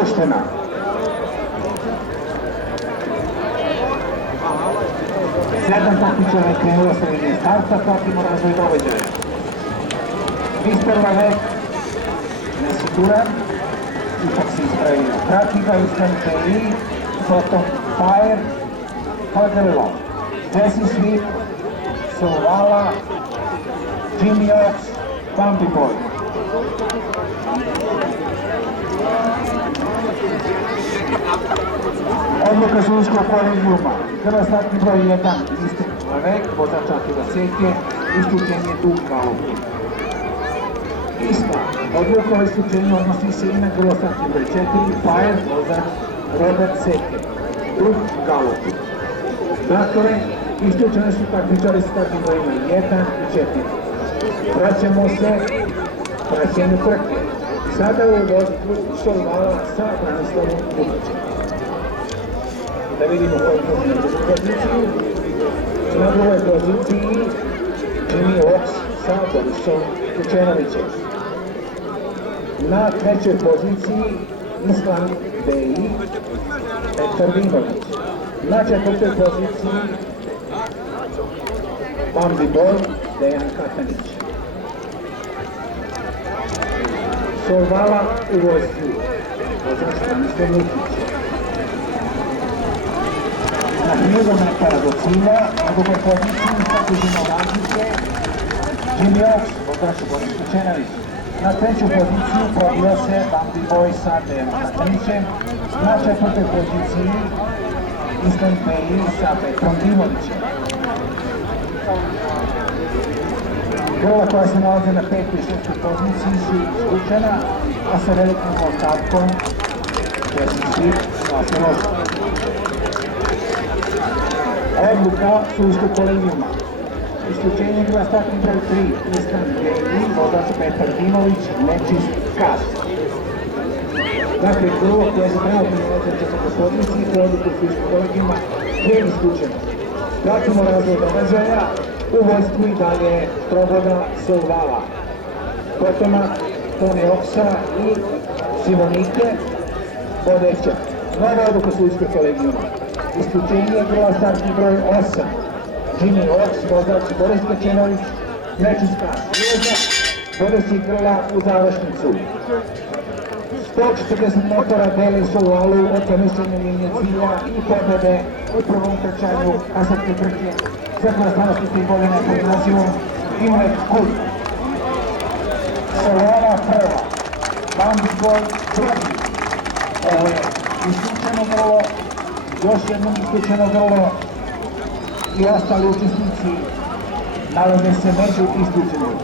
puštena. Sedam takmičara je krenulo sa linije starta, pratimo razvoj događaja. Mister Lavek nesiguran, ipak se ispravio. Prati ga Iskan Peri, potom Fire, Pagrlo, Jesse Sweet, Solvala, Jimmy Ox, Bumpy Boy. Odluka sudijskog kolegijuma. Prva startni broj 1, Mister Lavek, vozač Akiva Seke, isključenje Dug Galopu. Ista odluka o isključenju odnosi se i na prva startni broj 4, Fire, vozač Robert Seke, Dug Galopu. Dakle, isključene su takmičari startnim brojima 1 i 4. Vraćamo se praćenju trke. Sada u vozitvu Solvala sa Branislavom Vukićem. Da vidimo koju poziciju. Na drugoj poziciji Jimmy Ox sa Borisom Kučenovićem. Na trećoj poziciji Islan Beji, Petar Vinović. Na četvrtoj poziciji Bambi Boy, Dejan Katanić. Solvala u vojstvu, vozač Branislav Vukić. Na 1000 metara do cilja, na drugoj poziciji sa dužinom razlike, Jimmy Ox, vozač Boris Kučenović. Na treću poziciju probio se Bambi Boy sa Dejanom Katanićem. Na četvrtoj poziciji Iskan Peri sa Petrom Vinovićem. Grla koja se nalaze na 5. i 6. poziciji su izvučena, a sa velikim ostatkom Jesse Sweet glasi loša. Odluka sudijskog kolegijuma. Isključenje bila startni broj 3, Iskan Peri, vozač Petar Vinović, nečist kas. Dakle, grlo koja se trenutno nalaze na 4. poziciji po odluku sudijskog kolegijuma je isključeno. Pratimo razvoj događaja. U vojstvu i dalje Sloboda Solvala, potomak Toni Oksa i Simonike Bodeća. Nova odluka sudijskog kolegijuma. Isključenje grla startni broj 8, Jimmy Ox, vozač Boris Kučenović, nečist kas. Vodeći grla u završnicu. 140 metara deli Solvalu od prenošenja linije cilja i pobede u prvom trčanju kasetke trke za starosti 3 godine pod nazivom Imet Kult. Solvala prva, Bambi Boy drugi. Ovo je isključeno grlo, još jednom isključeno grlo i ostali učesnici nalaze se među isključenim.